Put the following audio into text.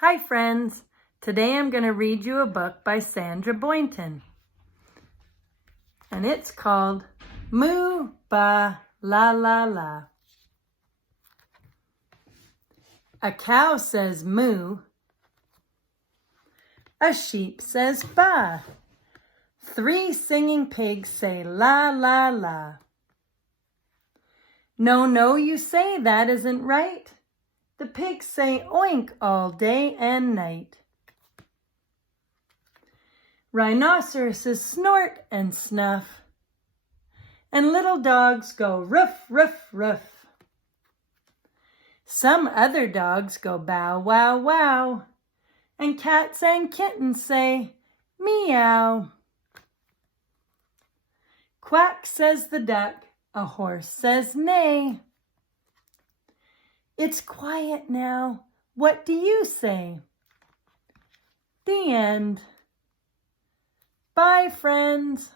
Hi friends, today I'm going to read you a book by Sandra Boynton. And it's called Moo Ba La La La. A cow says moo. A sheep says ba. 3 singing pigs say la la la. No, no, you say that isn't right. The pigs say oink all day and night. Rhinoceroses snort and snuff, and little dogs go ruff, ruff, ruff. Some other dogs go bow, wow, wow, and cats and kittens say meow. Quack says the duck, a horse says neigh. It's quiet now. What do you say? The end. Bye, friends.